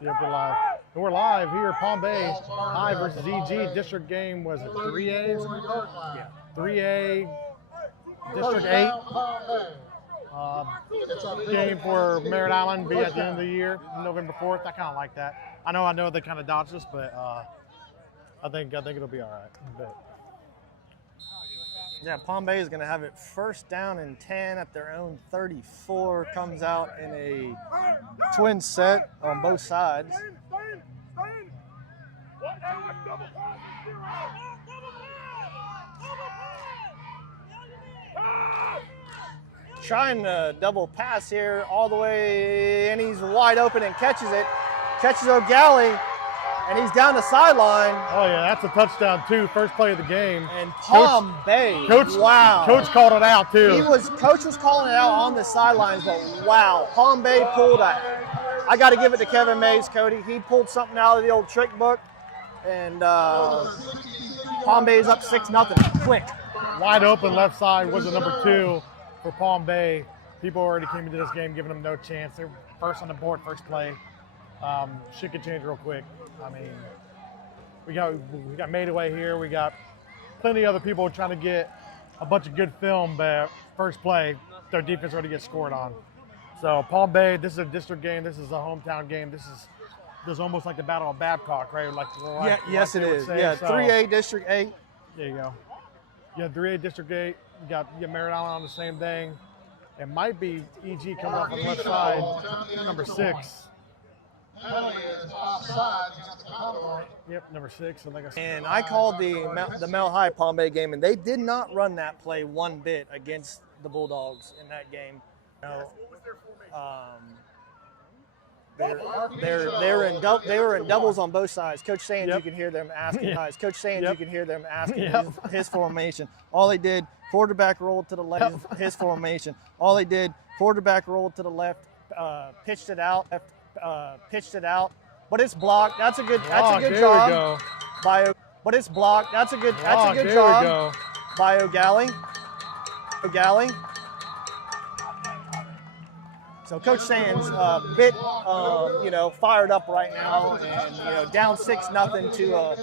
Yep, we're live. And we're live here, Palm Bay High versus EG. District game was it 3A? Yeah, 3A, District 8. Game for Merritt Island be at the end of the year, November 4th. I kind of like that. I know they kind of dodged us, but I think it'll be all right. But yeah, Palm Bay is going to have it first down and 10 at their own 34. Comes out in a twin set on both sides. Trying to double pass here all the way, and he's wide open and catches it. Catches Eau Gallie, and he's down the sideline. Oh yeah, that's a touchdown too. First play of the game. And Palm Bay. Wow. Coach called it out too. Coach was calling it out on the sidelines, but wow, Palm Bay pulled a. I got to give it to Kevin Mays, Cody. He pulled something out of the old trick book, and Palm Bay's up 6-0. Quick. Wide open left side was the number 2 for Palm Bay. People already came into this game giving them no chance. They were first on the board, first play. Shit could change real quick. I mean, we got made away here. We got plenty of other people trying to get a bunch of good film, but first play, their defense already gets scored on. So Palm Bay, this is a district game. This is a hometown game. This is almost like the Battle of Babcock, right? Yes, it is. Yeah, so, 3A District 8. There you go. Yeah, 3A District 8. You got Merritt Island on the same thing. It might be EG coming off on the left side, number 6. Yep, number 6. And I called the Mel High Palm Bay game, and they did not run that play one bit against the Bulldogs in that game. They were in doubles on both sides. Coach Sands, you can hear them asking guys. Coach Sands, you can hear them asking his formation. All they did, quarterback rolled to the left. His formation. All they did, quarterback rolled to the left, pitched it out. But it's blocked. That's a good job by. But it's blocked. That's a good job by Eau Gallie. So Coach Sands fired up right now, and down 6-0 to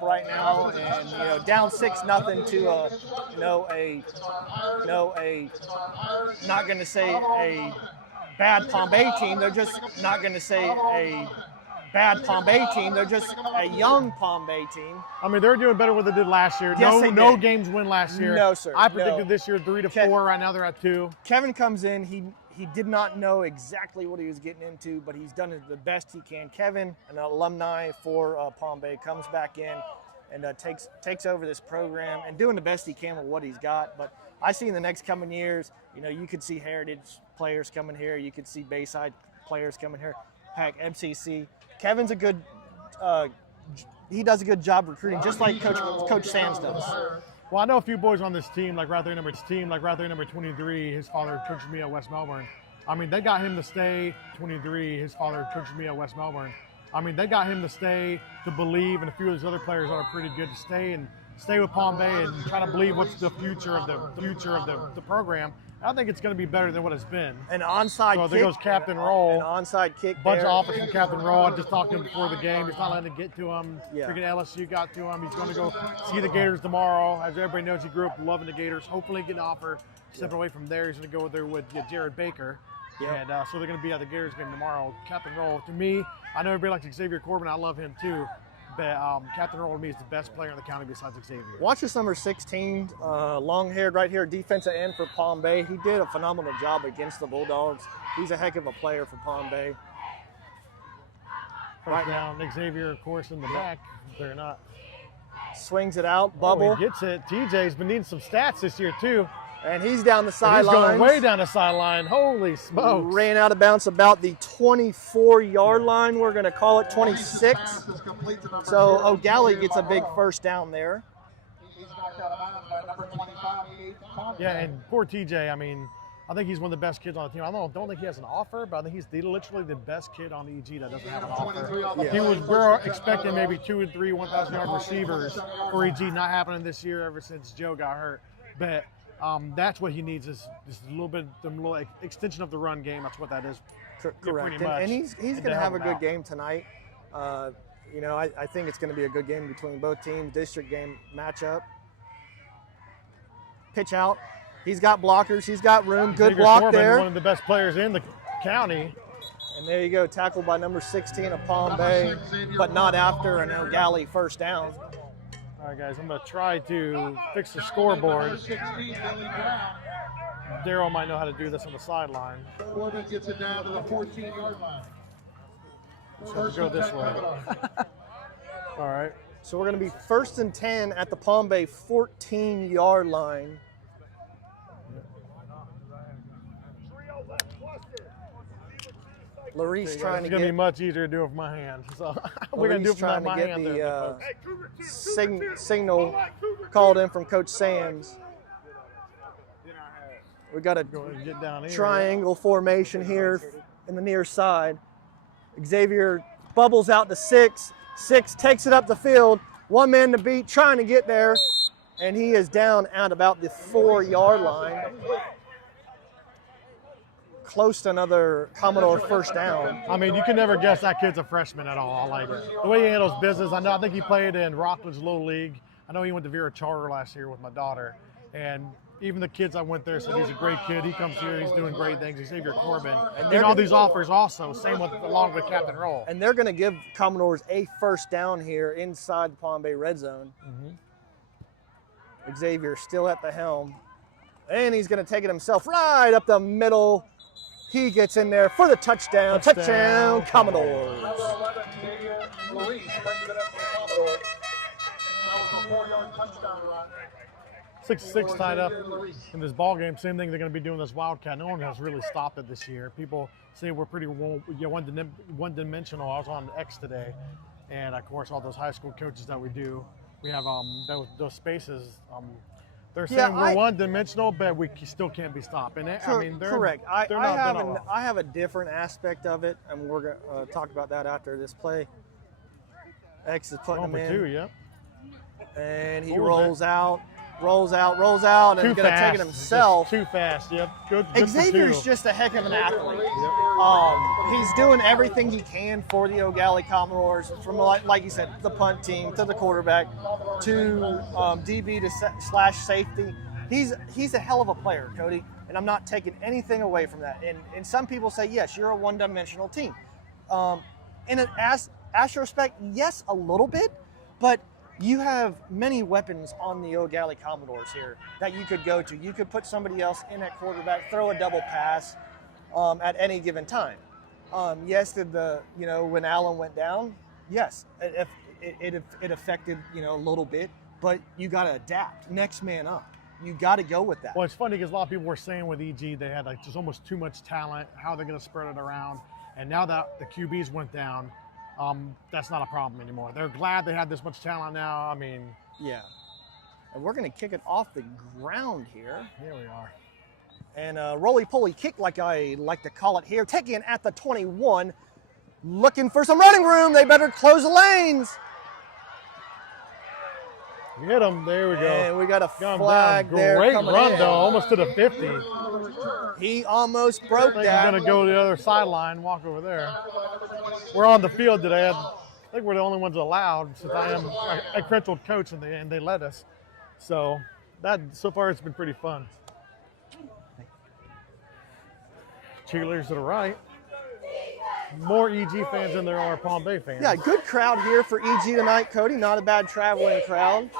right now, and down 6-0 to a not going to say a bad Palm Bay team. They're just not going to say a bad Palm Bay team. They're just a young Palm Bay team. I mean, they're doing better than what they did last year. Yes, no games win last year. No, sir. I predicted this year 3 to 4. Right now they're at 2. Kevin comes in. He did not know exactly what he was getting into, but he's done the best he can. Kevin, an alumni for Palm Bay, comes back in and takes over this program and doing the best he can with what he's got. But I see in the next coming years, you could see Heritage players coming here. You could see Bayside players coming here. Heck, MCC. Kevin's a good he does a good job recruiting, just like Coach Sands does. Well, I know a few boys on this team, like right there number 23. His father coached me at West Melbourne. I mean, they got him to stay. 23. His father coached me at West Melbourne. I mean, they got him to stay, to believe, and a few of those other players are pretty good to stay with Palm Bay and try to believe what's the future of the program. I think it's going to be better than what it's been. An onside kick. So there goes Captain Roll. An onside kick. Bunch of offers from Captain Roll. I just talked to him before the game. He's not letting it get to him. Yeah. Freaking LSU got to him. He's going to go see the Gators tomorrow. As everybody knows, he grew up loving the Gators. Hopefully get an offer. Stepping away from there, he's going to go there with Jared Baker. Yeah. And so they're going to be at the Gators game tomorrow. Captain Roll, to me, I know everybody likes Xavier Corbin. I love him too. But Captain Roll to me is the best player in the county besides Xavier. Watch this number 16, long-haired right here, defensive end for Palm Bay. He did a phenomenal job against the Bulldogs. He's a heck of a player for Palm Bay. Right now, Xavier, of course, in the back. They're not. Swings it out, bubble. Oh, he gets it. TJ's been needing some stats this year too. And he's down the sideline. He's going way down the sideline. Holy smokes. Ran out of bounds about the 24-yard line. We're going to call it 26. So Eau Gallie gets a big first down there. Yeah, and poor TJ, I mean, I think he's one of the best kids on the team. I don't think he has an offer, but I think he's literally the best kid on EG that doesn't have an offer. Yeah. We're expecting maybe 2 and 3 1,000-yard receivers for EG, not happening this year ever since Joe got hurt. But that's what he needs is just a little extension of the run game. That's what that is. Correct. much. And he's going to have a good game tonight. You know, I think it's going to be a good game between both teams. District game matchup. Pitch out. He's got blockers. He's got room. Good Xavier block Corbin, there. One of the best players in the county. And there you go, tackled by number 16 of Palm Bay, but not after an Eau Gallie first down. All right, guys, I'm going to try to fix the scoreboard. Daryl might know how to do this on the sideline. Corbin gets it down to the 14-yard line. So go this way. All right. So we're going to be 1st and 10 at the Palm Bay 14-yard line. Larice trying to It's going to get be much easier to do with my hand. So we're going to do it trying from to my get hand. the signal called in from Coach Sands. We got a Get down here. triangle formation here in the near side. Xavier bubbles out to 6. 6 takes it up the field. 1 man to beat, trying to get there, and he is down at about the 4-yard line. Close to another Commodore first down. I mean, you can never guess that kid's a freshman at all. Like the way he handles business. I think he played in Rockledge Little League. I know he went to Vera Charter last year with my daughter, and even the kids I went there said he's a great kid. He comes here, he's doing great things. Xavier Corbin. And all these offers also, same with along with Captain Roll. And they're going to give Commodores a first down here inside the Palm Bay red zone. Xavier still at the helm. And he's going to take it himself right up the middle. He gets in there for the touchdown. Touchdown, Commodores. 6-6 tied up in this ball game. Same thing they're going to be doing this Wildcat. No one has really stopped it this year. People say we're pretty one-dimensional. I was on X today, and of course all those high school coaches that we do, we have those spaces. They're saying we're one-dimensional, but we still can't be stopped. And I mean, correct. I have a different aspect of it, and we're going to talk about that after this play. X is putting him in. Number 2, yep. And he rolls out, and he's going to take it himself. Just too fast, yep. Good Xavier's just a heck of an athlete. He's doing everything he can for the Eau Gallie Commodores, from like you said, the punt team to the quarterback to DB to slash safety. He's a hell of a player, Cody, and I'm not taking anything away from that. And some people say, yes, you're a one-dimensional team. In an retrospect, yes, a little bit, but you have many weapons on the Eau Gallie Commodores here that you could go to. You could put somebody else in at quarterback, throw a double pass at any given time. Yes, when Allen went down, yes, it affected a little bit, but you got to adapt. Next man up. You got to go with that. Well, it's funny because a lot of people were saying with EG they had just almost too much talent. How are they going to spread it around? And now that the QBs went down, that's not a problem anymore. They're glad they had this much talent now. I mean, yeah. And we're going to kick it off the ground here. Here we are. And roly-poly kick, like I like to call it here. Taking at the 21. Looking for some running room. They better close the lanes. Get him. There we go. And we got a flag there. Great run, though. Almost to the 50. He almost broke that. He's going to go to the other sideline, walk over there. We're on the field today. I think we're the only ones allowed since I am a credentialed coach and they let us. So far it's been pretty fun. Cheerleaders to the right. More EG fans than there are Palm Bay fans. Yeah, good crowd here for EG tonight, Cody. Not a bad traveling crowd.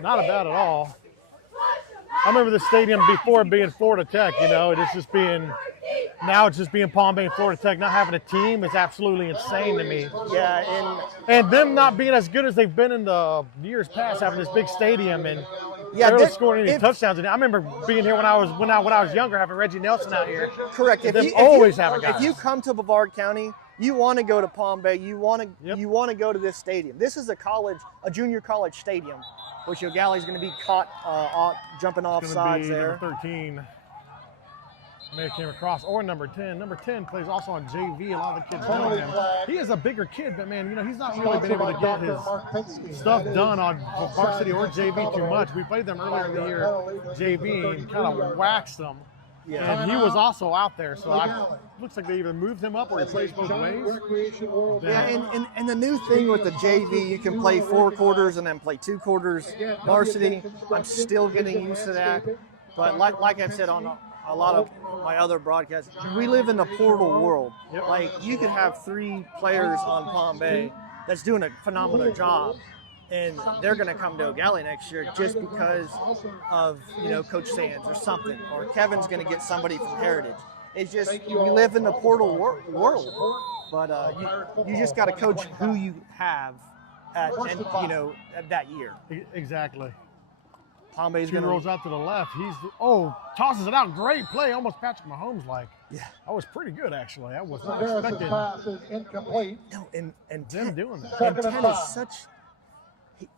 Not bad at all. I remember the stadium before being Florida Tech, it's just being Palm Bay and Florida Tech. Not having a team is absolutely insane to me. Yeah, and them not being as good as they've been in the years past, having this big stadium and barely scoring any touchdowns. I remember being here when I was younger, having Reggie Nelson out here. Correct. If you come to Brevard County, you want to go to Palm Bay. You want to go to this stadium. This is a junior college stadium, which Eau Gallie's going to be caught jumping off sides there. Number 13 may have came across, or number 10. Number 10 plays also on JV. A lot of the kids know him. He is a bigger kid, but man, he's not really been able to get his stuff done on varsity or JV too much. We played them earlier in the year, JV, and kind of waxed them. Yeah. And he was also out there, so looks like they either moved him up or he plays both ways. Yeah, and the new thing with the JV, you can play 4 quarters and then play 2 quarters varsity. I'm still getting used to that. But like I've said on a lot of my other broadcasts, we live in the portal world. Yep. Like, you could have 3 players on Palm Bay that's doing a phenomenal job, and they're going to come to Eau Gallie next year just because of, Coach Sands or something, or Kevin's going to get somebody from Heritage. It's just, we live in the portal world, but you just got to coach who you have at that year. Exactly. Palm Bay's He going to rolls out to the left. Tosses it out. Great play. Almost Patrick Mahomes like. Yeah. That was pretty good, actually. I was not Harris's expecting pass is incomplete. No, and them doing that. And 10 is such.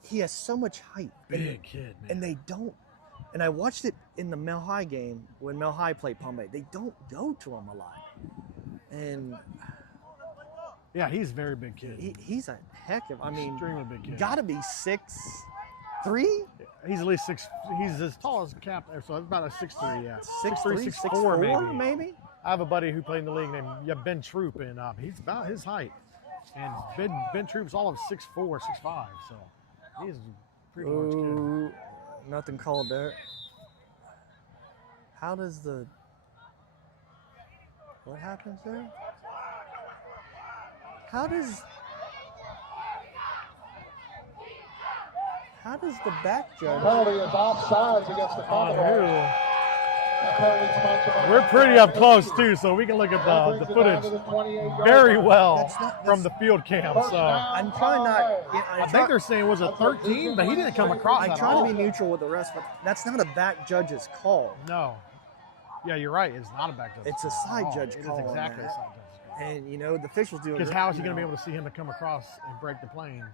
He has so much height. Big kid, man. And they don't. And I watched it in the Mel High game when Mel High played Palm Bay. They don't go to him a lot. And yeah, he's a very big kid. He's a heck of. Extremely big kid. Got to be 6'3". He's at least 6. He's as tall as Cap, so it's about a 6'3". Yeah, 6'3", 6'4", maybe. I have a buddy who played in the league named Ben Troop, and he's about his height. And Ben Troop's all of 6'4", 6'5", so he's a pretty large kid. Nothing called there. How does what happens there? How does the back judge? Penalty is offsides against the fumble. We're pretty up close too, so we can look at the footage very well from the field cam. So I'm trying not. I think they're saying was it 13, but he didn't come across. I try to be neutral with the rest, but that's not a back judge's call. No. Yeah, you're right. It's not a back judge. It's a side judge call. It's exactly a side judge call. And the officials do it. Because how is he going to be able to see him to come across and break the plane?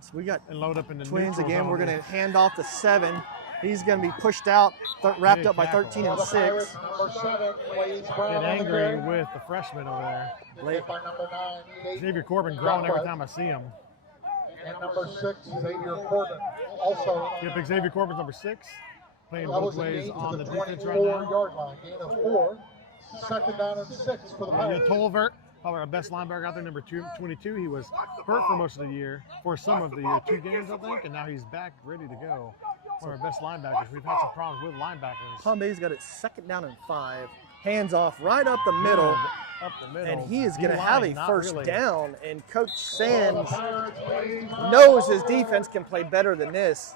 So we got and load up in the Twins again. We're going to hand off to 7. He's going to be pushed out, wrapped up by 13 and 6. Get angry with the freshman over there. Xavier Corbin growing every time I see him. And number 6, Xavier Corbin. Also. Yep, Xavier Corbin's number 6. Playing both ways on the defense right 24-yard line. Gain of 4. Second down and 6 for the Pirates. Tolbert, probably our best linebacker out there, number 22. He was hurt for most of the year, for some of the year, 2 games, I think, and now he's back ready to go. One of our best linebackers. We've had some problems with linebackers. Palm Bay's got it 2nd down and 5. Hands off right up the middle. And he is going to have a first down. And Coach Sands knows his defense can play better than this.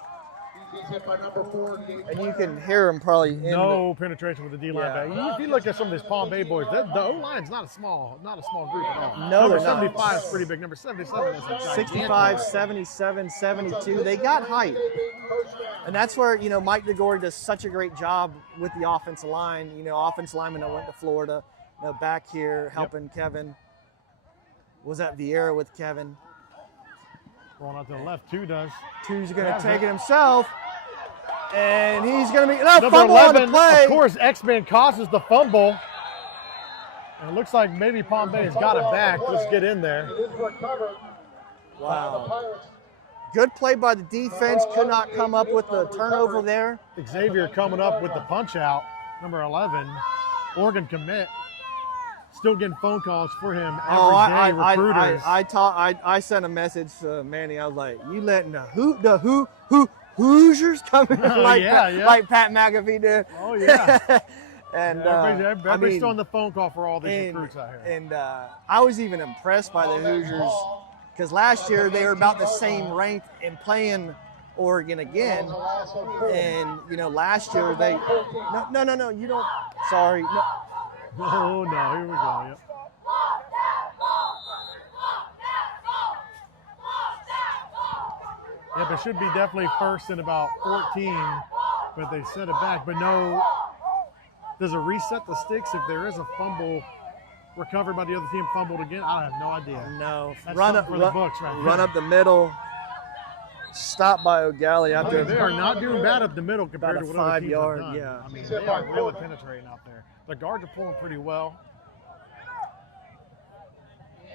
And you can hear him probably in penetration with the D linebacker. If you look at some of these Palm Bay boys, the O-line's not a small group at all. No, number they're not. 75 is pretty big. Number 77 is a gigantic. 65, 77, 72. They got height. And that's where, Mike DeGore does such a great job with the offensive line. Offensive lineman that went to Florida, back here helping Kevin. Was at Vieira with Kevin. Going out to the left, 2 does. 2's going to take it himself. And he's going to be number fumble 11, on the play. Of course, X-Man causes the fumble. And it looks like maybe Palm Bay has got it back. Let's get in there. Wow. Good play by the defense. Could not come up with the turnover there. Xavier coming up with the punch out. Number 11, Oregon commit. Still getting phone calls for him every day. Recruiters. I sent a message to Manny. I was like, "You letting the Hoosiers come in like Pat McAfee did?" Oh yeah. And everybody's still on the phone call for all these recruits out here. And I was even impressed by the Hoosiers because last year they were about the same rank in playing Oregon again. And last year they no you don't. Sorry. No. Oh, no, here we go, yep. Yep, it should be definitely first and about 14, but they set it back. But no, does it reset the sticks if there is a fumble recovered by the other team, fumbled again? I have no idea. No. That's run up for the books right Run up the middle. Stop by Eau Gallie after. They are not doing bad up the middle compared to what other teams have 5 yard, done. yeah. I mean, they are really penetrating out there. The guards are pulling pretty well.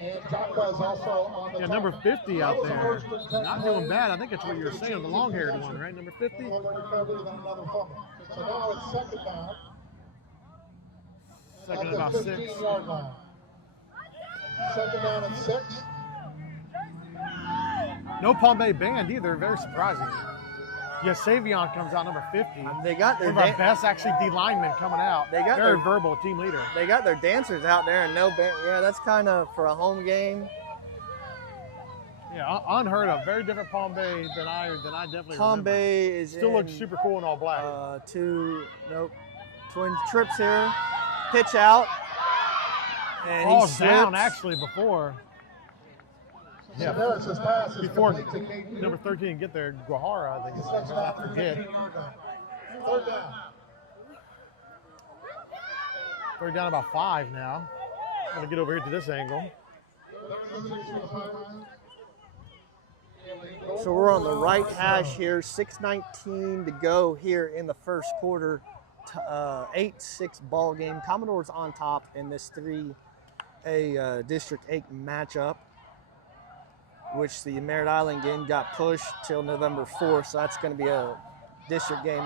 And Jacques also on the Yeah, top. number 50 out That was the there. first and 10 Not doing plays. bad. I think that's what you were saying, the long-haired one, right? Number 50? One recovery, then another fumble. So now it's second down. Second At and about the 6. 15-yard line. Second down and 6. No Palm Bay band either. Very surprising. Yeah, Savion comes out number 50. They got their One of our best, actually, D linemen coming out. They got very their- verbal team leader. They got their dancers out there and no band. Yeah, that's kind of for a home game. Yeah, unheard of. Very different Palm Bay than I definitely Palm remember. Bay is Still in, looks super cool in all black. twin trips here. Pitch out. And he Falls down slips. actually before. Yeah, Harris's pass is before complete to KD. number 13 can get there, Guajara, I think is Touchdown I at the forget. 15-yard line. Third down. Third down about 5 now. I'm gonna get over here to this angle. So we're on the right hash here. 6:19 to go here in the first quarter. 8-6 ball game. Commodores on top in this 3A District 8 matchup, which the Merritt Island game got pushed till November 4th. So that's going to be a district game.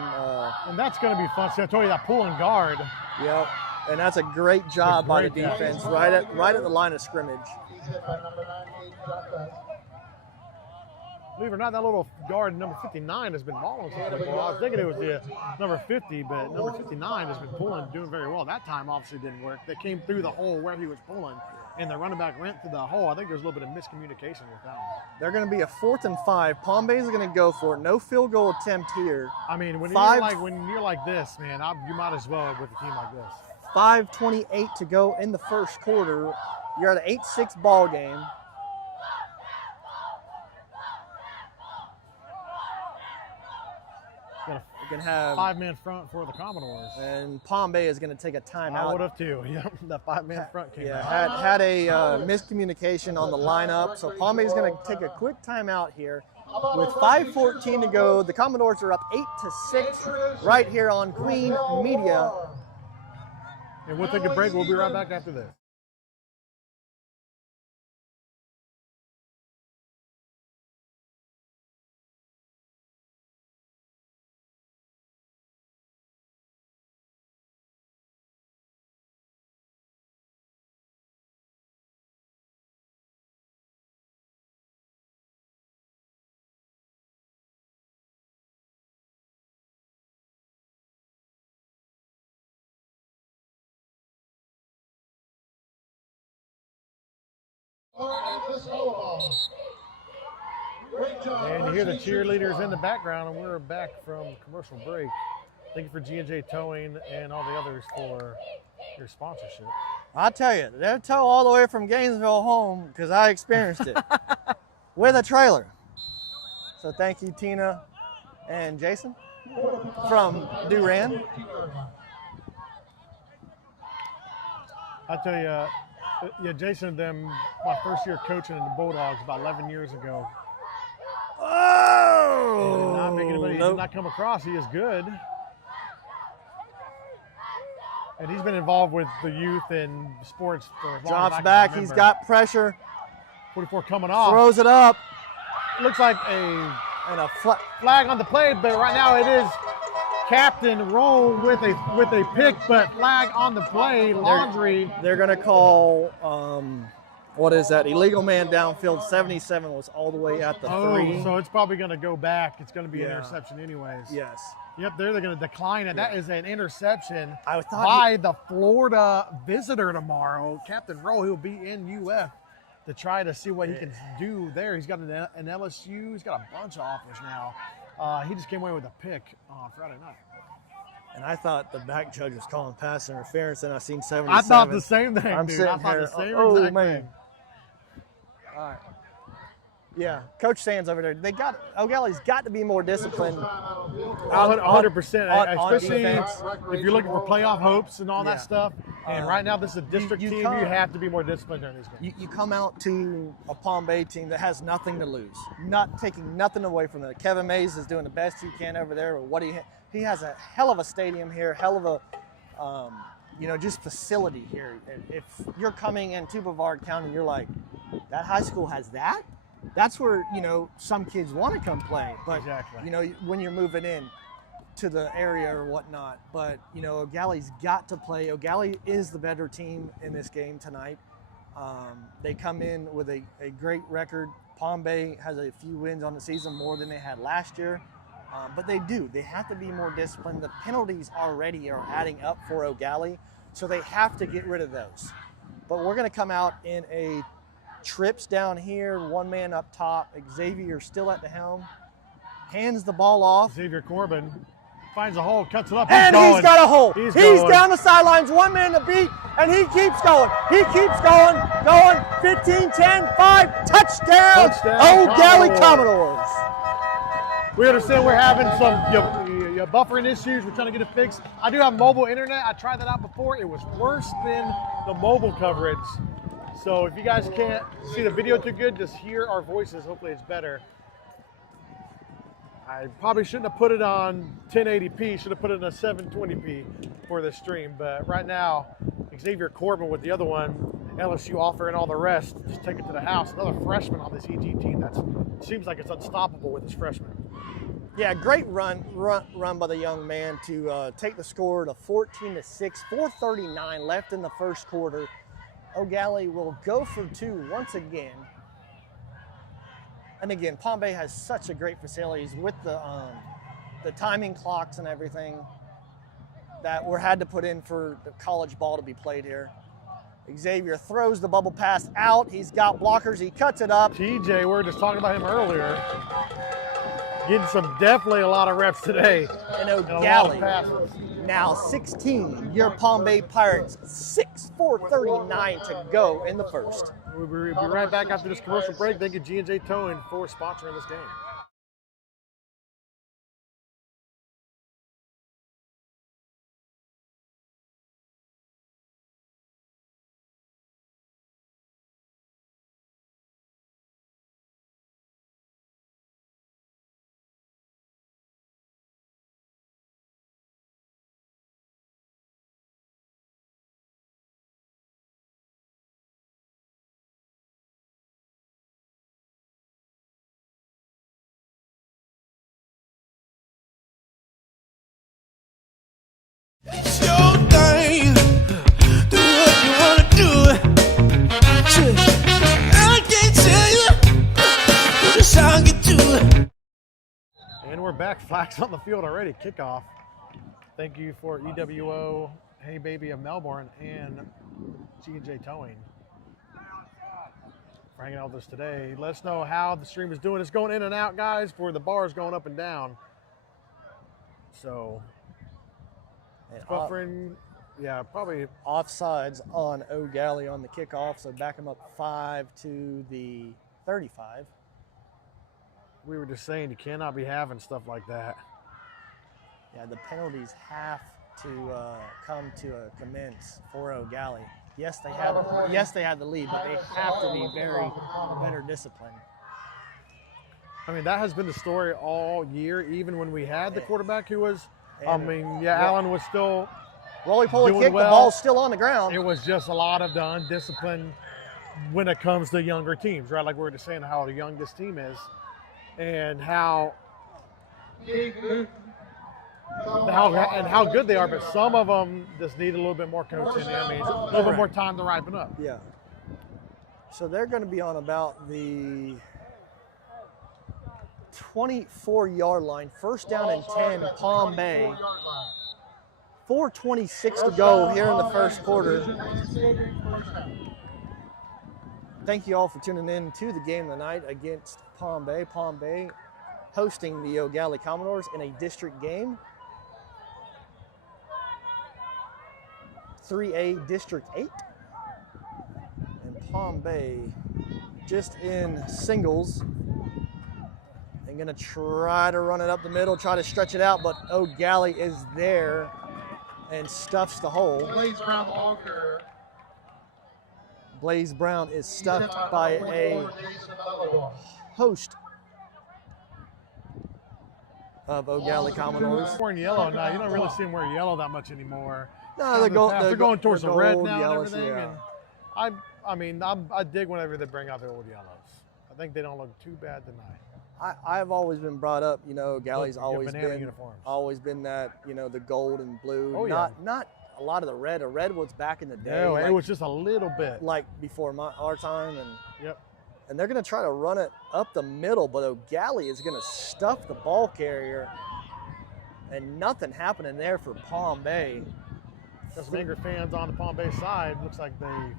And that's gonna be fun. See, I told you that pulling guard. Yep. And that's a great job by the great job. defense, right at the line of scrimmage. He's hit by number 98, Jacques. Believe it or not, that little guard, number 59, has been balling since the ball. I was thinking it was the number 50, but number 59 has been pulling, doing very well. That time obviously didn't work. They came through the hole where he was pulling, and the running back went through the hole. I think there's a little bit of miscommunication with that one. They're going to be a 4th and 5. Palm Bay is going to go for it. No field goal attempt here. I mean, when you're like this, man, you might as well with a team like this. 5:28 to go in the first quarter. You're at an 8-6 ball game. Got You can have, a 5-man front for the Commodores. and Palm Bay is going to take a I timeout. would have too. Yeah, that 5-man front came Yeah, out. had a miscommunication on the lineup. So Palm Bay is going to take a quick timeout here. With 5:14 to go, the Commodores are up 8-6 right here on Queen Media. And we'll take a break. We'll be right back after this. And you hear the cheerleaders in the background, and we're back from commercial break. Thank you for G&J Towing and all the others for your sponsorship. I'll tell you, they'll tow all the way from Gainesville home because I experienced it with a trailer. So thank you, Tina and Jason from Duran. I tell you, yeah, Jason and them, my first year coaching in the Bulldogs about 11 years ago. Oh! Not making anybody he Nope. did not come across. He is good. And he's been involved with the youth and sports for as long as I Drops can back. remember. He's got pressure. 44 coming off. Throws it up. Looks like a And a flat. flag on the play, but right now it is Captain Roll with a pick, but flag on the play. Laundry. They're going to call, what is that? Illegal man downfield. 77 was all the way at the 3. So it's probably going to go back. It's going to be an Yeah. interception anyways. Yes. Yep, they're going to decline it. That is an interception I thought by the Florida visitor tomorrow. Captain Rowe, he'll be in UF to try to see what he can do there. He's got an LSU. He's got a bunch of offers now. He just came away with a pick on Friday night. And I thought the back judge was calling pass interference, and I seen 77. I thought the same thing, I'm dude. sitting I thought here, the same oh, exact man. thing. All right. Yeah, Coach Sands over there. Eau Gallie's got to be more disciplined. 100%, on especially defense. if you're looking for playoff hopes and all Yeah. that stuff. And right now, this is a district you team. come- You have to be more disciplined during these games. You come out to a Palm Bay team that has nothing to lose, not taking nothing away from it. Kevin Mays is doing the best he can over there with what he has a hell of a stadium here, hell of a just facility here. If you're coming into Brevard County, you're like, that high school has that? That's where, some kids want to come play. But, Exactly. when you're moving in to the area or whatnot. But, Eau Gallie's got to play. Eau Gallie is the better team in this game tonight. They come in with a great record. Palm Bay has a few wins on the season, more than they had last year. But they have to be more disciplined. The penalties already are adding up for Eau Gallie, so they have to get rid of those. But we're going to come out in a trips down here, one man up top. Xavier still at the helm, hands the ball off. Xavier Corbin finds a hole, cuts it up. And he's got a hole. He's down the sidelines, one man to beat, and he keeps going. He keeps going. 15, 10, 5, touchdown. Eau Gallie Commodores. We understand we're having some buffering issues. We're trying to get it fixed. I do have mobile internet. I tried that out before. It was worse than the mobile coverage. So if you guys can't see the video too good, just hear our voices. Hopefully it's better. I probably shouldn't have put it on 1080p. Should have put it in a 720p for this stream. But right now, Xavier Corbin with the other one, LSU offer and all the rest, just take it to the house. Another freshman on this EG team that seems like it's unstoppable with this freshman. Yeah, great run by the young man to take the score to 14-6, 4:39 left in the first quarter. Eau Gallie will go for two once again. And again, Palm Bay has such a great facilities with the timing clocks and everything that were had to put in for the college ball to be played here. Xavier throws the bubble pass out. He's got blockers. He cuts it up. TJ, we were just talking about him earlier. Getting definitely a lot of reps today. And Eau Gallie now 16. Your Palm Bay Pirates 4:39 to go in the first. We'll be right back after this commercial break. Thank you, G&J Towing, for sponsoring this game. It's your thing. Do what you wanna do. I can't tell you what the song get to. And we're back. Flags on the field already. Kickoff. Thank you for EWO, Hey Baby of Melbourne, and G&J Towing for hanging out with us today. Let us know how the stream is doing. It's going in and out, guys, for the bars going up and down. So, buffering, yeah, probably Offsides on Eau Gallie on the kickoff, so back him up 5 to the 35. we were just saying, you cannot be having stuff like that. Yeah, the penalties have to come to a commence for Eau Gallie. Yes, they had the lead, but they have to be very better disciplined. I mean, that has been the story all year, even when we had the quarterback who was, Allen was still roly-poly doing kick, well. The ball's still on the ground. It was just a lot of the undiscipline when it comes to younger teams, right? Like we were just saying how young this team is and how good they are, but some of them just need a little bit more coaching. I mean, a little bit more time to ripen up. Yeah. So they're going to be on about the 24-yard line, first down and 10, Palm Bay. 4:26 to go here in the first quarter. Thank you all for tuning in to the game tonight against Palm Bay. Palm Bay hosting the Eau Gallie Commodores in a district game. 3A District 8. And Palm Bay just in singles. They're going to try to run it up the middle, try to stretch it out, but Eau Gallie is there and stuffs the hole. Blaze Brown is stuffed by a host of Eau Gallie Commodores. Wearing yellow now. You don't really see him wear yellow that much anymore. No, they're going. They're going towards the red gold, now and yellows, everything. yeah. And I dig whenever they bring out the old yellows. I think they don't look too bad tonight. I've always been brought up, Gallie's Look, always banana been uniforms. that, the gold and blue. Oh, yeah. Not a lot of the red. A red was back in the day. No, like, it was just a little bit. like before our time, and Yep. and they're going to try to run it up the middle, but Eau Gallie is going to stuff the ball carrier, and nothing happening there for Palm Bay. Got some angry fans on the Palm Bay side. Looks like they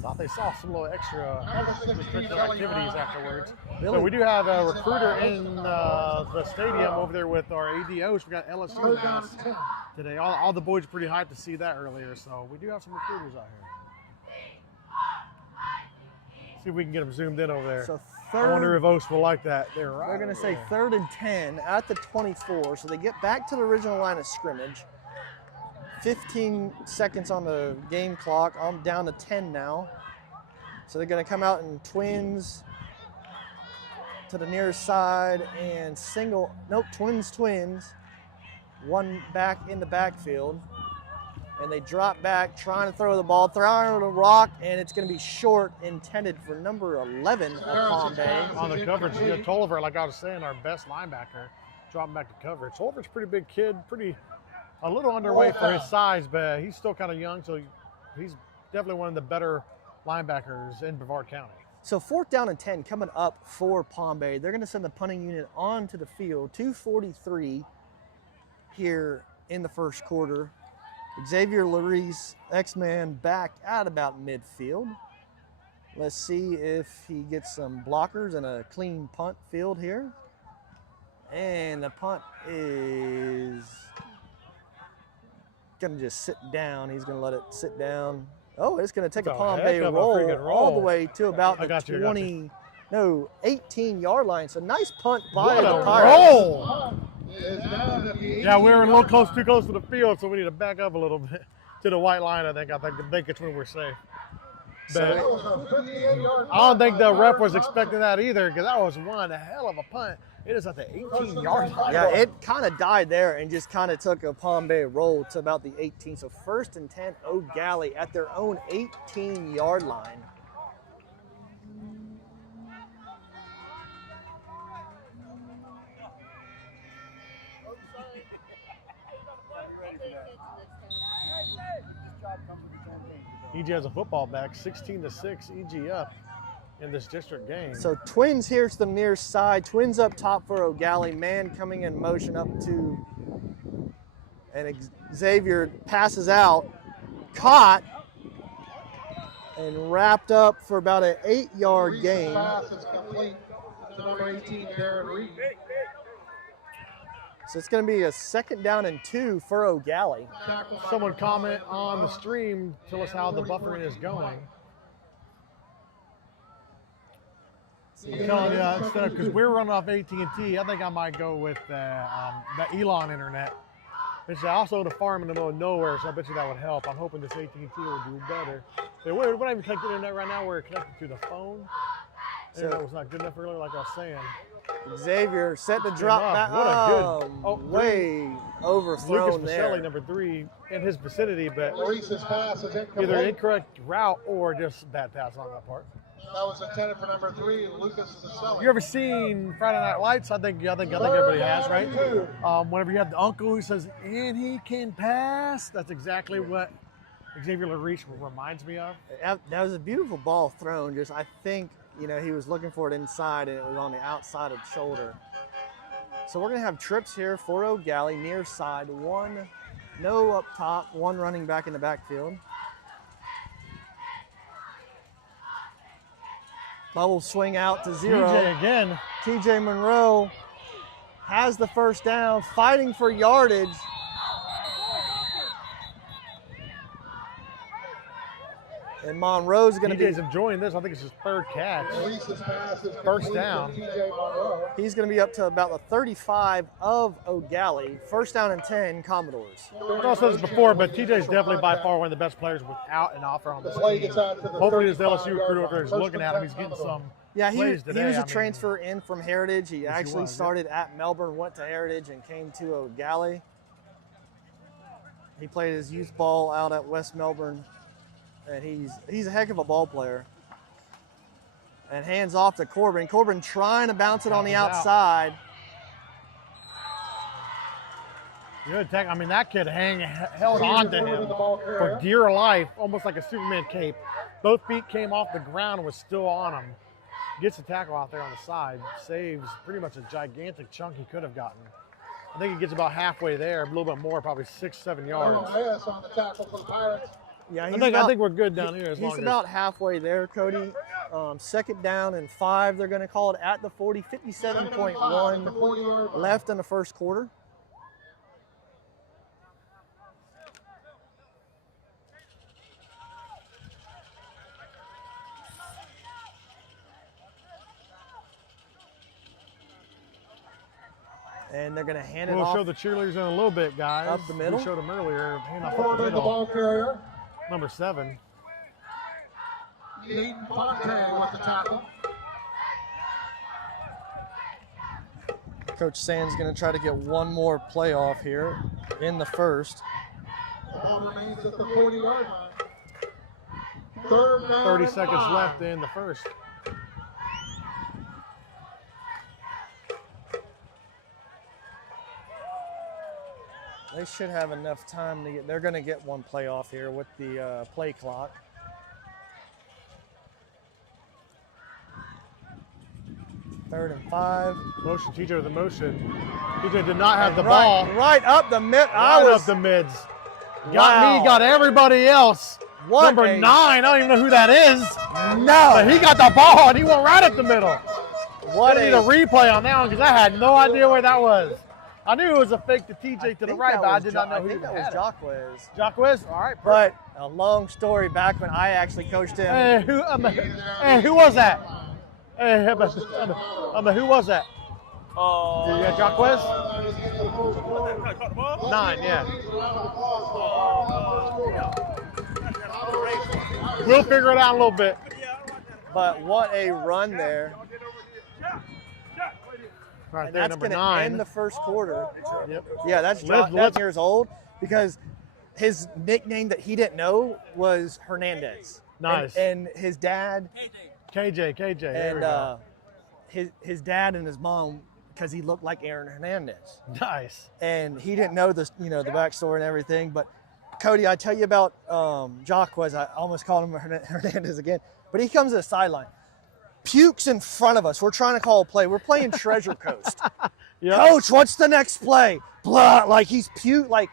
thought they saw some little extra extracurricular activities afterwards. Really? But we do have a recruiter in the stadium over there with our ADOs. We got LSU with us today. All the boys are pretty hyped to see that earlier, so we do have some recruiters out here. See if we can get them zoomed in over there. So I wonder if Oaks will like that. They're going to say there. 3rd and 10 at the 24, so they get back to the original line of scrimmage. 15 seconds on the game clock. I'm down to 10 now. So they're going to come out in twins to the near side and twins. One back in the backfield. And they drop back, trying to throw the ball, throwing a rock, and it's going to be short, intended for number 11 of Palm Bay. On the coverage, Tolliver, like I was saying, our best linebacker, dropping back to coverage. Tolliver's a pretty big kid, a little underweight for his size, but he's still kind of young, so he's definitely one of the better linebackers in Brevard County. So 4th down and 10 coming up for Palm Bay. They're going to send the punting unit onto the field. 2:43 here in the first quarter. Xavier Larice, X-Man, back at about midfield. Let's see if he gets some blockers and a clean punt field here. And the punt is going to just sit down. He's going to let it sit down. Oh, it's going to take a Palm Bay roll all the way to about the 18-yard line. So nice punt by the Pirates. Roll! Yeah, we were too close to the field, so we need to back up a little bit to the white line. I think it's when we're safe. But I don't think the ref was expecting that either, because that was one hell of a punt. It is at the 18-yard line. Yeah, it kind of died there and just kind of took a Palm Bay roll to about the 18. So 1st and 10, Eau Gallie at their own 18-yard line. EG has a football back, 16-6, EG up in this district game. So twins here to the near side, twins up top for Eau Gallie, man coming in motion up to, and Xavier passes out, caught, and wrapped up for about an 8-yard gain. Pass is complete to number 18, Darren Reed. So it's going to be a 2nd down and 2 for Eau Gallie. Someone comment on the stream, tell us how the buffering is going. I'm telling you, instead because we're running off AT&T, I think I might go with the Elon internet. It's also the farm in the middle of nowhere, so I bet you that would help. I'm hoping this AT&T will do better. We're not even connected to the internet right now. We're connected to the phone. The internet was not good enough earlier, like I was saying. Xavier set to drop back. What a good way overthrown Lucas there. Pacelli, number 3, in his vicinity, but Larice's pass is incomplete. either incorrect route or just bad pass on that part. That was intended for number 3, Lucas Pacelli. You ever seen Friday Night Lights? I think everybody has, right? Whenever you have the uncle who says, "And he can pass," that's exactly what Xavier Larice reminds me of. That was a beautiful ball thrown. Just I think he was looking for it inside, and it was on the outside of the shoulder. So we're going to have trips here for Eau Gallie, near side. One, no up top, one running back in the backfield. Bubble swing out to 0. TJ again. TJ Monroe has the 1st down, fighting for yardage. And Monroe's going to be... TJ's enjoying this. I think it's his 3rd catch. Larice's pass is First complete down. to TJ Monroe. He's going to be up to about the 35 of Eau Gallie. 1st down and 10, Commodores. I've said this before, but TJ's definitely by far one of the best players without an offer on The this play team. gets out to the Hopefully this 35 LSU yard recruit over line. there is looking at him. He's getting some Yeah, he plays today. was I a mean, transfer in from Heritage. He he actually was, yeah. started at Melbourne, went to Heritage, and came to Eau Gallie. He played his youth ball out at West Melbourne, and he's a heck of a ball player. And hands off to Corbin. Corbin trying to bounce it on the outside. Good tech. I mean, that kid held on to him for dear life, almost like a Superman cape. Both feet came off the ground and was still on him. Gets the tackle out there on the side. Saves pretty much a gigantic chunk he could have gotten. I think he gets about halfway there, a little bit more, probably 6-7 yards. On the tackle for the Pirates. Yeah, I think we're good down here. He's about halfway there, Cody. Second down and 5, they're going to call it at the 40, 57.1 left in the first quarter. And they're going to hand it off. We'll show the cheerleaders in a little bit, guys. Up the middle. We showed them earlier. Hand off Corbin, the ball carrier. Number 7. Aiden Ponte with the tackle. Coach Sand's going to try to get one more playoff here in the first. The ball remains at the 40-yard line. Third down 30 and seconds 5. left in the first. They should have enough time to get. They're going to get one playoff here with the play clock. Third and 5. Motion, TJ with the motion. TJ did not have the right, ball. Right up the mid. Right up the mids. Got me, got everybody else. What Number 9, I don't even know who that is. No. But he got the ball and he went right up the middle. What I need a replay on that one because I had no idea where that was. I knew it was a fake to TJ to the right, but I did not know who I think that was Jacquez. Jacquez? All right. But a long story back when I actually coached him. Hey, who was that? Hey, who was that? You got Jacquez? 9, yeah. We'll figure it out a little bit. But what a run there. Right And there, that's number going to 9. end the first quarter. Yep. Yeah, that's 10 years old because his nickname that he didn't know was Hernandez. Nice. And his dad. KJ. There we go. And his dad and his mom, because he looked like Aaron Hernandez. Nice. And he didn't know the backstory and everything. But Cody, I tell you about Jacquez. I almost called him Hernandez again. But he comes to the sideline. Pukes in front of us. We're trying to call a play. We're playing Treasure Coast. Yep. Coach, what's the next play? Blah, like he's puke. Like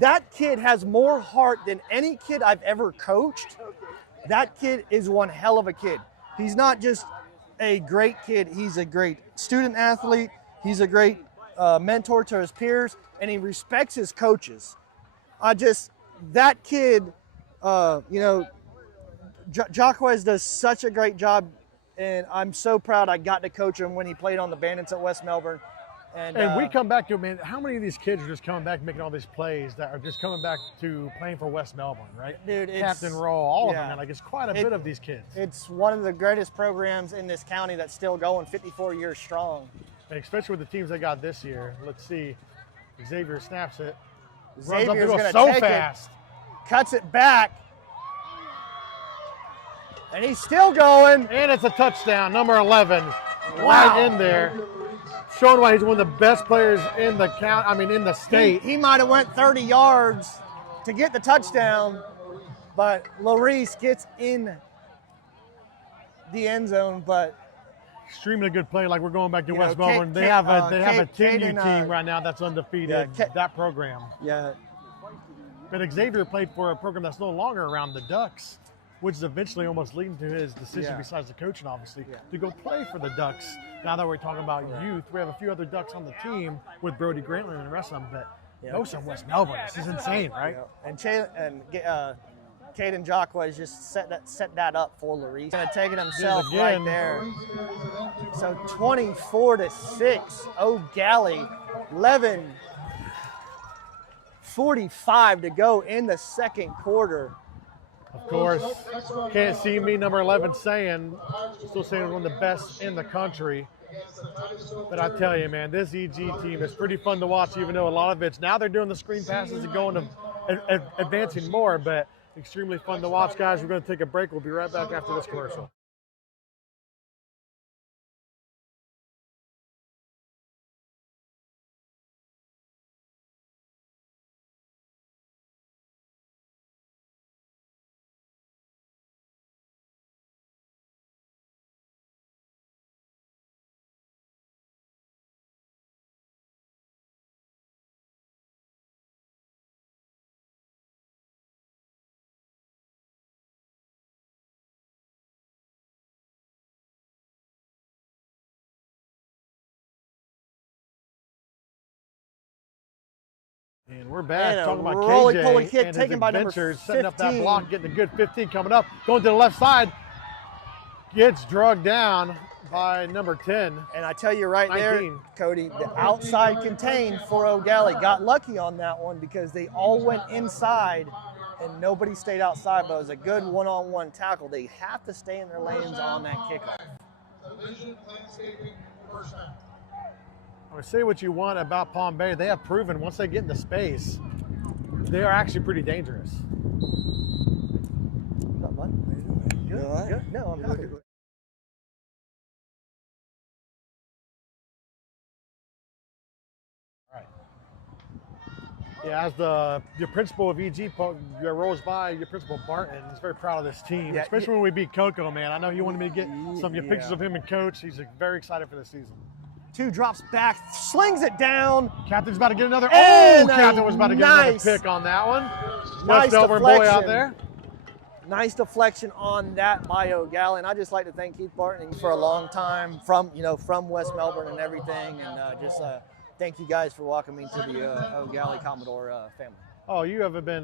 that kid has more heart than any kid I've ever coached. That kid is one hell of a kid. He's not just a great kid. He's a great student athlete. He's a great mentor to his peers, and he respects his coaches. That kid, Jacquez does such a great job. And I'm so proud I got to coach him when he played on the Bandits at West Melbourne. And we come back to, man, how many of these kids are just coming back making all these plays that are just coming back to playing for West Melbourne, right? Dude, Captain Roll, all of them, man. Like, it's quite a bit of these kids. It's one of the greatest programs in this county that's still going 54 years strong. And especially with the teams they got this year. Let's see. Xavier snaps it. Xavier's going to so take fast. It, cuts it back. And he's still going. And it's a touchdown, number 11. Wow. Right in there. Showing why he's one of the best players in the in the state. He might have went 30 yards to get the touchdown, but Larice gets in the end zone. But extremely good play. Like, we're going back to West Melbourne. They have a team right now that's undefeated. That program. Yeah. But Xavier played for a program that's no longer around, the Ducks, which is eventually almost leading to his decision, besides the coaching, obviously, to go play for the Ducks. Now that we're talking about youth, we have a few other Ducks on the team with Brody Grantland and the rest of them, but most of West Melbourne. This is insane, right? And Caden Jacquez just set that up for Larice. Gonna take it himself right there. So 24-6, Eau Gallie, 11:45 to go in the second quarter. Of course, can't see me, number 11, still saying one of the best in the country. But I tell you, man, this EG team is pretty fun to watch, even though a lot of it's, now they're doing the screen passes and going to advancing more, but extremely fun to watch, guys. We're going to take a break. We'll be right back after this commercial. And we're back And talking about roly-poly KJ kick and taken his by number adventures, setting up that 15. block, getting a good 15 coming up, going to the left side, gets drugged down by number 10. And I tell you right 19. there, Cody, the outside contained for Eau Gallie. Got lucky on that one because they all went inside and nobody stayed outside, but it was a good one-on-one tackle. They have to stay in their lanes on that kickoff. Vision landscaping first down. I would say what you want about Palm Bay. They have proven once they get into space, they are actually pretty dangerous. Not bad. Good. You all right? Good. No, I'm happy. Yeah, as your principal of EG rolls by, your principal Barton is very proud of this team, Yeah, especially when we beat Coco, man. I know you wanted me to get some of your pictures Yeah. of him and Coach. He's very excited for this season. 2 drops back, slings it down. Captain's about to get another. And Oh, Captain was about to get nice- another pick on that one. Nice West Elburn boy out deflection. there. Nice deflection on that by Eau Gallie. And I just like to thank Keith Barton for a long time from West Melbourne and everything. And thank you guys for welcoming me to the Eau Gallie Commodore family. Oh, you have been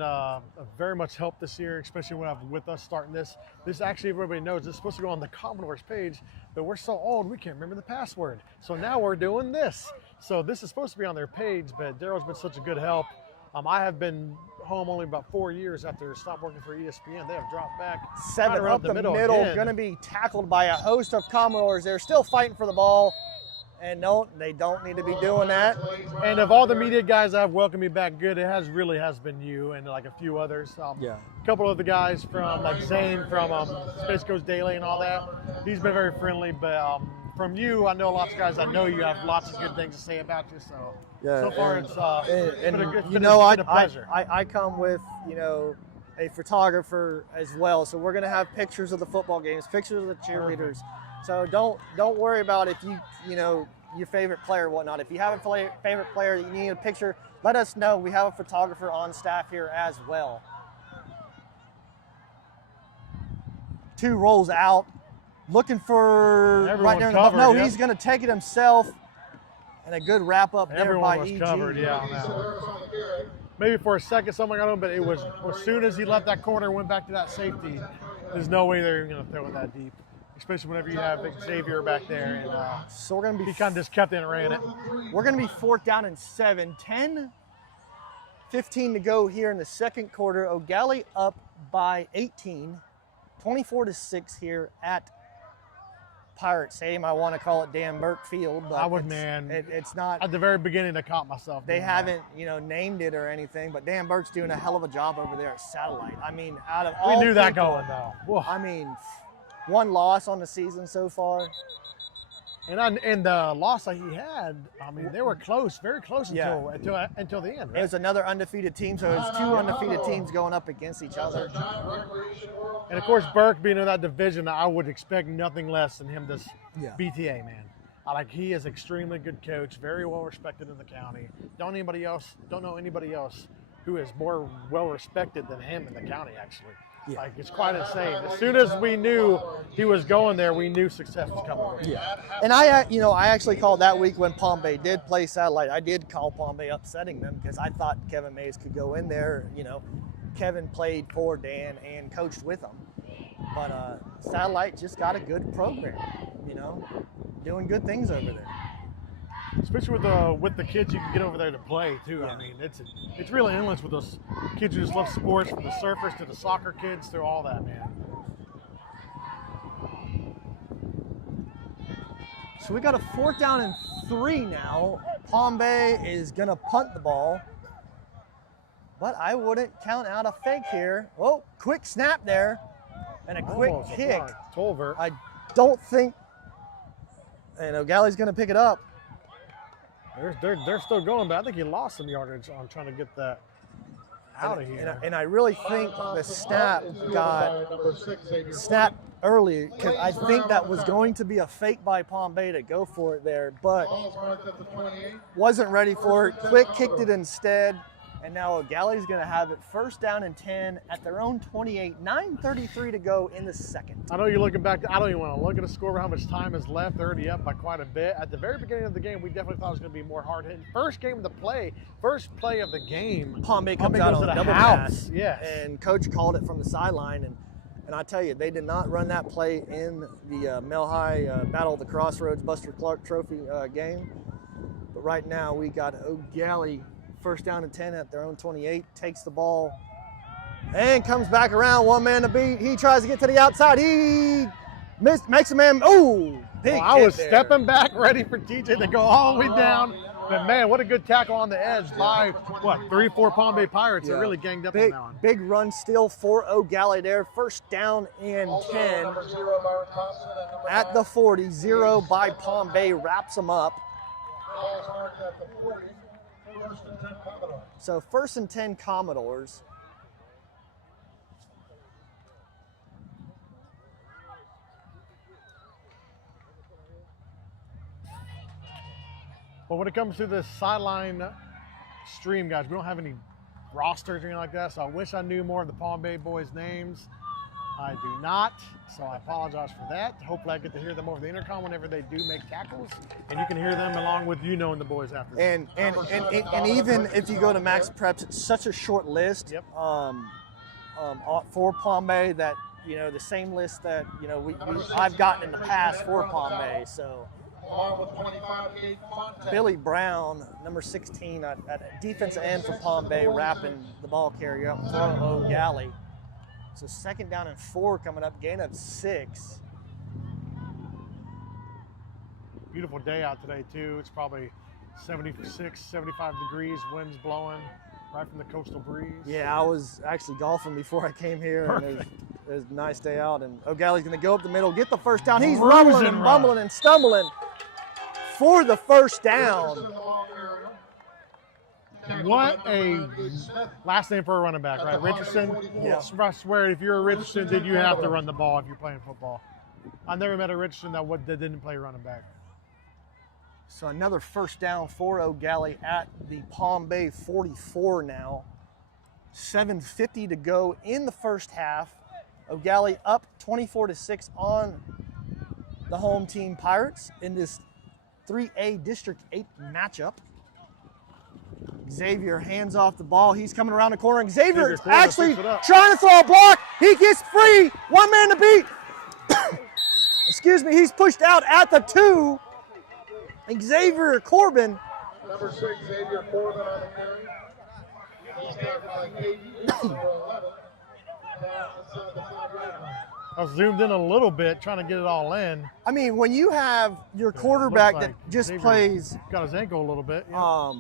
very much help this year, especially with us starting this. This actually, everybody knows, it's supposed to go on the Commodore's page, but we're so old we can't remember the password. So now we're doing this. So this is supposed to be on their page, but Daryl's been such a good help. I have been home only about 4 years after stopped working for ESPN. They have dropped back. 7 right up the middle, again. going to be tackled by a host of Commodores. They're still fighting for the ball. And no, they don't need to be doing that. And of all the media guys that have welcomed me back good, it really has been you and like a few others. Yeah. A couple of the guys from like Zane from Space Coast Daily and all that. He's been very friendly, but from you, I know lots of guys that know you have lots of good things to say about you. So so far it's been a pleasure. I come with a photographer as well, so we're gonna have pictures of the football games, pictures of the cheerleaders. So don't worry about if your favorite player or whatnot. If you have a favorite player that you need a picture, let us know. We have a photographer on staff here as well. 2 rolls out, looking for Everyone right there in the covered, No, yep. he's going to take it himself, and a good wrap up there Everyone by was EG. covered, yeah, on that one. Maybe for a second someone got him, but it was as soon as he left that corner and went back to that safety, there's no way they're going to throw it that deep. Especially whenever you have Xavier back there, and So we're going to be he kind of just kept it and ran it. We're going to be 4th down and 7. 10-15 to go here in the second quarter. Eau Gallie up by 18, 24-6 here at Pirate Stadium. I want to call it Dan Burke Field, but I would, man. It's not. At the very beginning, I caught myself. They doing that. haven't, named it or anything, but Dan Burke's doing a hell of a job over there at Satellite. I mean, out of We all knew that people, going though. Whoa. I mean, 1 loss on the season so far. And the loss that he had, I mean, they were close, very close Yeah. until the end. It Right? was another undefeated team, so it was 2 undefeated teams going up against each other. And of course, Burke being in that division, I would expect nothing less than him to Yeah. BTA, man. He is extremely good coach, very well respected in the county. Don't know anybody else who is more well respected than him in the county, actually. Yeah. It's quite insane. As soon as we knew he was going there, we knew success was coming. Yeah. And I actually called that week when Palm Bay did play Satellite. I did call Palm Bay upsetting them because I thought Kevin Mays could go in there. Kevin played for Dan and coached with him. But Satellite just got a good program, doing good things over there. Especially with the kids you can get over there to play too. I mean, it's really endless with those kids who just love sports, from the surfers to the soccer kids to all that, man. So we got a 4th down and 3 now. Palm Bay is gonna punt the ball. but I wouldn't count out a fake here. Oh, quick snap there and a quick Almost kick. Tolbert. I don't think, and Eau Gallie's going to pick it up. They're still going, but I think he lost some yardage on trying to get that out of here. And I really think the snap got snapped early because I think that was going to be a fake by Palm Bay to go for it there, but wasn't ready for it. Quick kicked it instead, and now Eau Gallie's going to have it first down and 10 at their own 28. 9:33 to go in the second. I know you're looking back. I don't even want to look at the score, how much time is left. They're already up by quite a bit. At the very beginning of the game, we definitely thought it was going to be more hard hitting. First play of the game. Palm Bay comes out goes on to a the double house. pass, Yes. and Coach called it from the sideline, and I tell you, they did not run that play in the Mel High Battle of the Crossroads Buster Clark Trophy game. But right now, we got Eau Gallie first down and 10 at their own 28, takes the ball and comes back around, one man to beat. He tries to get to the outside. He makes a man, big Well, I was hit there. stepping back ready for TJ to go all the way down. But man, what a good tackle on the edge by, 3-4 Palm Bay Pirates. They really ganged up on that one. Big run still for Eau Gallie there. First down and 10 at the 40. 0 by Palm Bay wraps them up. So first and 10 Commodores. But when it comes to the sideline stream, guys, we don't have any rosters or anything like that, so I wish I knew more of the Palm Bay boys' names. I do not, so I apologize for that. Hopefully I get to hear them over the intercom whenever they do make tackles, and you can hear them along with you knowing the boys after. And even if you go to Max Preps, it's such a short list. Yep. For Palm Bay that, the same list that, I've gotten in the past for Palm Bay. So Billy Brown, number 16 at defensive end for Palm Bay, wrapping the ball carrier up for Eau Gallie. So second down and 4 coming up, gain of 6. Beautiful day out today too. It's probably 76, 75 degrees, winds blowing right from the coastal breeze. Yeah, I was actually golfing before I came here. And it was a nice day out. And Eau Gallie's going to go up the middle, get the first down. He's rumbling and bumbling and stumbling for the first down. What a last name for a running back, right? Richardson? Yeah. I swear, if you're a Richardson, then you have to run the ball if you're playing football. I never met a Richardson that didn't play running back. So another first down for Eau Gallie at the Palm Bay 44 now. 7:50 to go in the first half. Eau Gallie up 24-6 on the home team Pirates in this 3A District 8 matchup. Xavier hands off the ball. He's coming around the corner. And Xavier's actually trying to throw a block. He gets free. One man to beat. Excuse me. He's pushed out at the 2. Xavier Corbin. Number 6, Xavier Corbin on the carry. He's got 8 for 11. Down inside the 5-yard line. I was zoomed in a little bit trying to get it all in. I mean, when you have your quarterback Looks that like just Xavier plays, got his ankle a little bit. Yeah.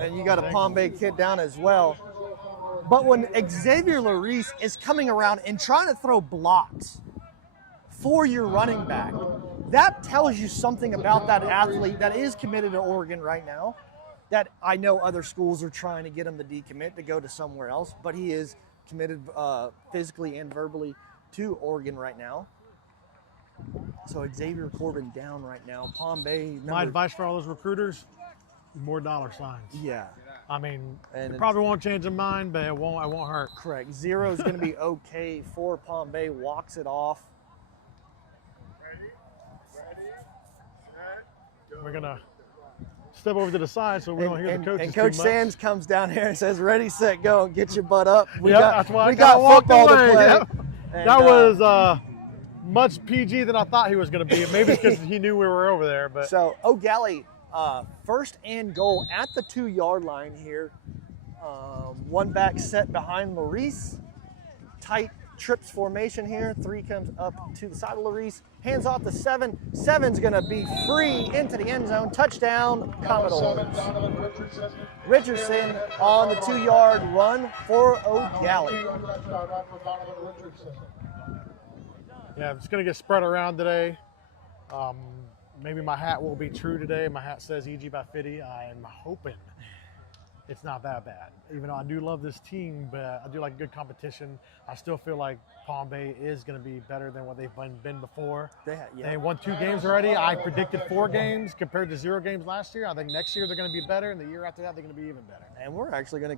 and you got a Palm Bay kid down as well. But when Xavier Larice is coming around and trying to throw blocks for your running back, that tells you something about that athlete that is committed to Oregon right now, that I know other schools are trying to get him to decommit to go to somewhere else, but he is committed physically and verbally to Oregon right now. So Xavier Corbin down right now. Palm Bay. My advice for all those recruiters, more dollar signs. Yeah. I mean, And it probably won't change their mind, but it won't hurt. Correct. 0 is going to be okay for Palm Bay. Walks it off. We're going to step over to the side so we don't hear the coaches And Coach too much. Sands comes down here and says, "Ready, set, go. Get your butt up." That's why I got walked football away. to play. Yep. And, That was much PG than I thought he was going to be. Maybe it's because he knew we were over there. But So Eau Gallie, first and goal at the 2-yard line here. One back set behind Larice. Tight trips formation here. 3 comes up to the side of Larice. hands off the 7. 7's going to be free into the end zone. Touchdown, Commodores. Richardson on the 2-yard run for Eau Gallie. Yeah, it's going to get spread around today. Maybe my hat will be true today. My hat says EG by 50. I'm hoping it's not that bad. Even though I do love this team, but I do like good competition. I still feel like Palm Bay is going to be better than what they've been before. They won 2 games already. I predicted 4 games compared to 0 games last year. I think next year they're going to be better, and the year after that they're going to be even better. And we're actually going to